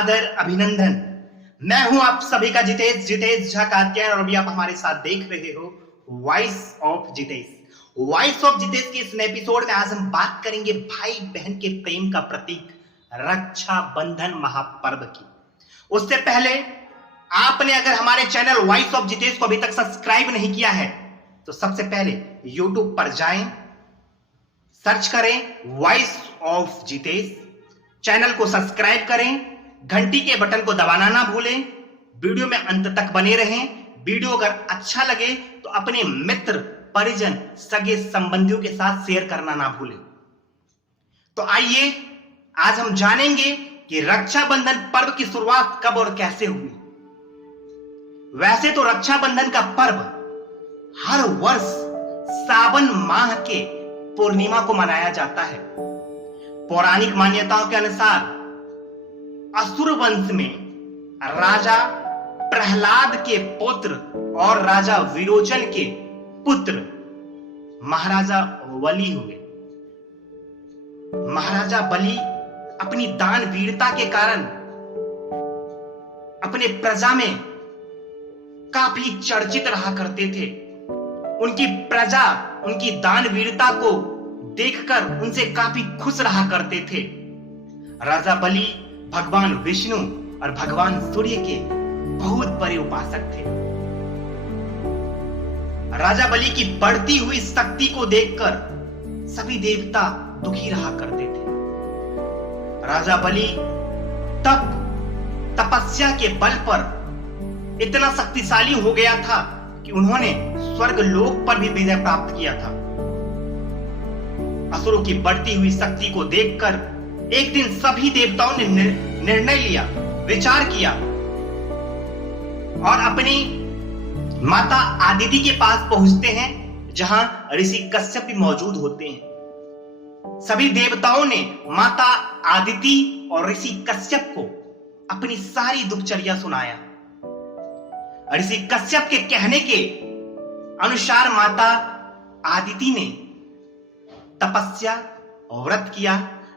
सादर अभिनंदन। मैं हूं आप सभी का जितेश झा कात्यायन और अभी आप हमारे साथ देख रहे हो voice of Jitesh. Voice of Jitesh के इस एपिसोड में आज हम बात करेंगे भाई बहन के प्रेम का प्रतीक रक्षाबंधन महापर्व की। उससे पहले आपने अगर हमारे चैनल वॉइस ऑफ जितेश को अभी तक सब्सक्राइब नहीं किया है तो सबसे पहले यूट्यूब पर जाएं, सर्च करें वॉइस ऑफ जितेश, चैनल को सब्सक्राइब करें, घंटी के बटन को दबाना ना भूलें, वीडियो में अंत तक बने रहें। वीडियो अगर अच्छा लगे तो अपने मित्र परिजन सगे संबंधियों के साथ शेयर करना ना भूलें। तो आइए आज हम जानेंगे कि रक्षाबंधन पर्व की शुरुआत कब और कैसे हुई। वैसे तो रक्षाबंधन का पर्व हर वर्ष सावन माह के पूर्णिमा को मनाया जाता है। पौराणिक मान्यताओं के अनुसार असुर वंश में राजा प्रहलाद के पुत्र और राजा विरोचन के पुत्र महाराजा बलि हुए। महाराजा बलि अपनी दानवीरता के कारण अपने प्रजा में काफी चर्चित रहा करते थे। उनकी प्रजा उनकी दानवीरता को देखकर उनसे काफी खुश रहा करते थे। राजा बलि भगवान विष्णु और भगवान सूर्य के बहुत बड़े उपासक थे। राजा बलि की बढ़ती हुई शक्ति को देखकर सभी देवता दुखी रहा करते थे। राजा बलि तपस्या के बल पर इतना शक्तिशाली हो गया था कि उन्होंने स्वर्ग लोक पर भी विजय प्राप्त किया था। असुरों की बढ़ती हुई शक्ति को देखकर एक दिन सभी देवताओं ने निर्णय लिया, विचार किया और अपनी माता आदिति के पास पहुंचते हैं जहां ऋषि कश्यप भी मौजूद होते हैं। सभी देवताओं ने माता आदिति और ऋषि कश्यप को अपनी सारी दुखचर्या सुनाया। ऋषि कश्यप के कहने के अनुसार माता आदिति ने तपस्या और व्रत किया,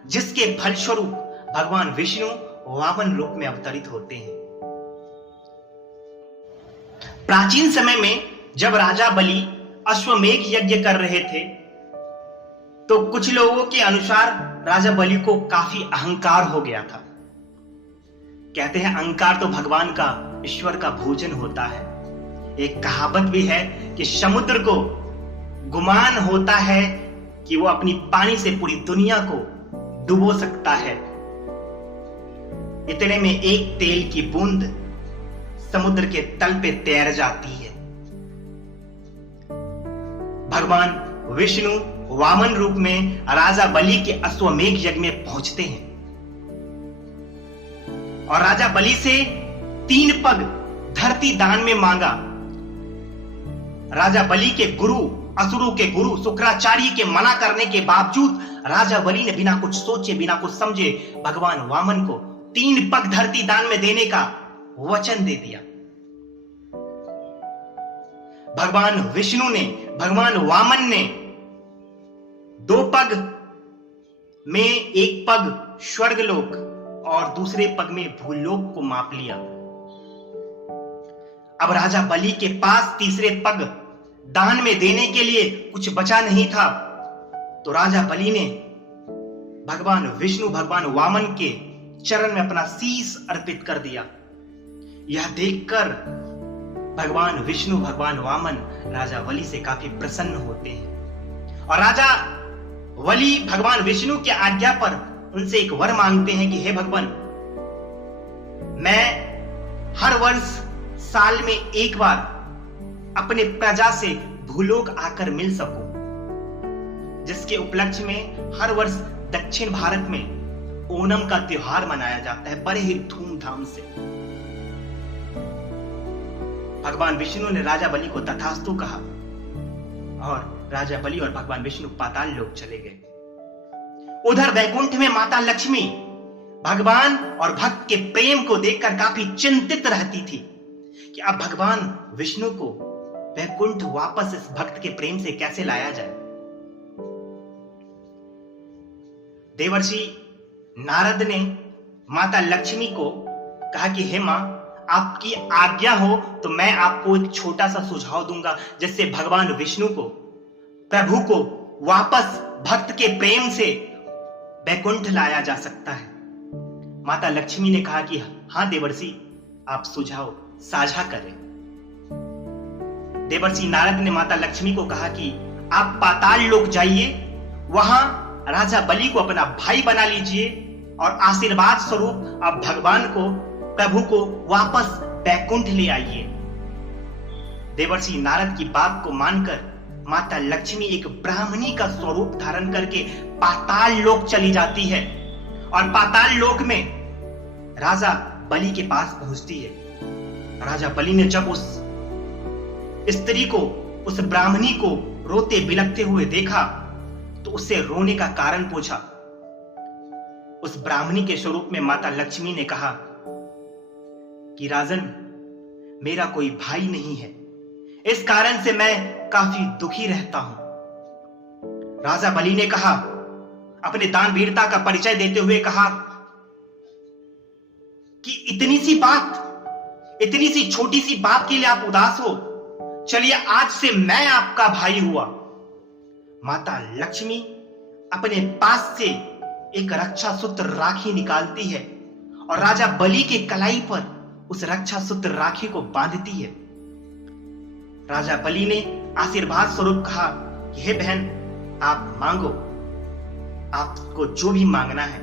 जिसके फलस्वरूप भगवान विष्णु वामन रूप में अवतरित होते हैं। प्राचीन समय में जब राजा बलि अश्वमेघ यज्ञ कर रहे थे तो कुछ लोगों के अनुसार राजा बलि को काफी अहंकार हो गया था। कहते हैं अहंकार तो भगवान का, ईश्वर का भोजन होता है। एक कहावत भी है कि समुद्र को गुमान होता है कि वो अपनी पानी से पूरी दुनिया को डुबो सकता है। इतने में एक तेल की बूंद समुद्र के तल पे तैर जाती है। भगवान विष्णु वामन रूप में राजा बलि के अश्वमेघ यज्ञ में पहुंचते हैं और राजा बलि से 3 पग धरती दान में मांगा। राजा बलि के गुरु, असुरों के गुरु शुक्राचार्य के मना करने के बावजूद राजा बलि ने बिना कुछ सोचे, बिना कुछ समझे भगवान वामन को 3 पग धरती दान में देने का वचन दे दिया। भगवान विष्णु ने, भगवान वामन ने 2 पग में 1 पग स्वर्गलोक और दूसरे पग में भूलोक को माप लिया। अब राजा बलि के पास तीसरे पग दान में देने के लिए कुछ बचा नहीं था, तो राजा बलि ने भगवान विष्णु, भगवान वामन के चरण में अपना शीश अर्पित कर दिया। यह देखकर भगवान विष्णु, भगवान वामन राजा बलि से काफी प्रसन्न होते हैं और राजा बलि भगवान विष्णु की आज्ञा पर उनसे एक वर मांगते हैं कि हे भगवान, मैं हर वर्ष साल में एक बार अपने प्रजा से भूलोक आकर मिल सकूं, जिसके उपलक्ष्य में हर वर्ष दक्षिण भारत में ओणम का त्योहार मनाया जाता है बड़े ही धूमधाम से। भगवान विष्णु ने राजा बलि को तथास्तु कहा और राजा बलि और भगवान विष्णु पाताल लोक चले गए। उधर वैकुंठ में माता लक्ष्मी भगवान और भक्त के प्रेम को देखकर काफी चिंतित रहती थी कि अब भगवान विष्णु को वैकुंठ वापस इस भक्त के प्रेम से कैसे लाया जाए। देवर्षि नारद ने माता लक्ष्मी को कहा कि हे मां, आपकी आज्ञा हो तो मैं आपको एक छोटा सा सुझाव दूंगा, जिससे भगवान विष्णु को, प्रभु को वापस भक्त के प्रेम से बैकुंठ लाया जा सकता है। माता लक्ष्मी ने कहा कि हां देवर्षि, आप सुझाव साझा करें। देवर्षि नारद ने माता लक्ष्मी को कहा कि आप पाताल लोक जाइए, वहां राजा बलि को अपना भाई बना लीजिए और आशीर्वाद स्वरूप आप भगवान को, प्रभु को वापस बैकुंठ ले आइए। देवर्षि नारद की बात को मानकर माता लक्ष्मी एक ब्राह्मणी का स्वरूप धारण करके पाताल लोक चली जाती है और पाताल लोक में राजा बलि के पास पहुंचती है। राजा बलि ने जब उस स्त्री को, उस ब्राह्मणी को रोते बिलखते हुए देखा तो उससे रोने का कारण पूछा। उस ब्राह्मणी के स्वरूप में माता लक्ष्मी ने कहा कि राजन, मेरा कोई भाई नहीं है, इस कारण से मैं काफी दुखी रहता हूं। राजा बलि ने कहा, अपने दानवीरता का परिचय देते हुए कहा कि इतनी सी छोटी सी बात के लिए आप उदास हो, चलिए आज से मैं आपका भाई हुआ। माता लक्ष्मी अपने पास से एक रक्षा सूत्र राखी निकालती है और राजा बलि के कलाई पर उस रक्षा सूत्र राखी को बांधती है। राजा बलि ने आशीर्वाद स्वरूप कहा कि हे बहन, आप मांगो, आपको जो भी मांगना है।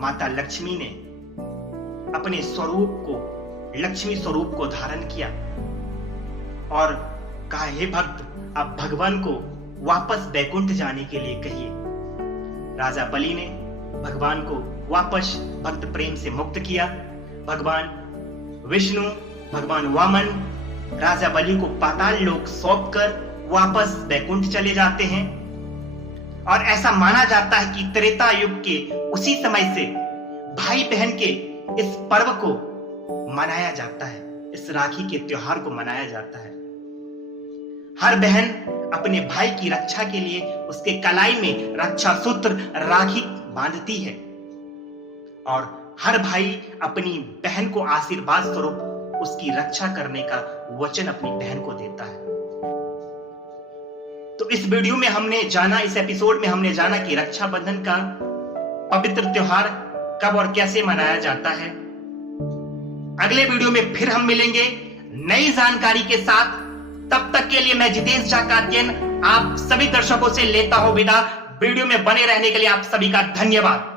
माता लक्ष्मी ने अपने स्वरूप को, लक्ष्मी स्वरूप को धारण किया और कहा, हे भक्त, आप भगवान को वापस बैकुंठ जाने के लिए कहिए। राजा बलि ने भगवान को वापस भक्त प्रेम से मुक्त किया। भगवान विष्णु, भगवान वामन राजा बलि को पाताल लोक सौंप कर वापस बैकुंठ चले जाते हैं और ऐसा माना जाता है कि त्रेता युग के उसी समय से भाई बहन के इस पर्व को मनाया जाता है, इस राखी के त्योहार को मनाया जाता है। हर बहन अपने भाई की रक्षा के लिए उसके कलाई में रक्षा सूत्र राखी बांधती है और हर भाई अपनी बहन को आशीर्वाद स्वरूप उसकी रक्षा करने का वचन अपनी बहन को देता है। तो इस वीडियो में हमने जाना, इस एपिसोड में हमने जाना कि रक्षाबंधन का पवित्र त्योहार कब और कैसे मनाया जाता है। अगले वीडियो में फिर हम मिलेंगे नई जानकारी के साथ। तब तक के लिए मैं जितेश झा कात्यायन आप सभी दर्शकों से लेता हूं विदा। वीडियो में बने रहने के लिए आप सभी का धन्यवाद।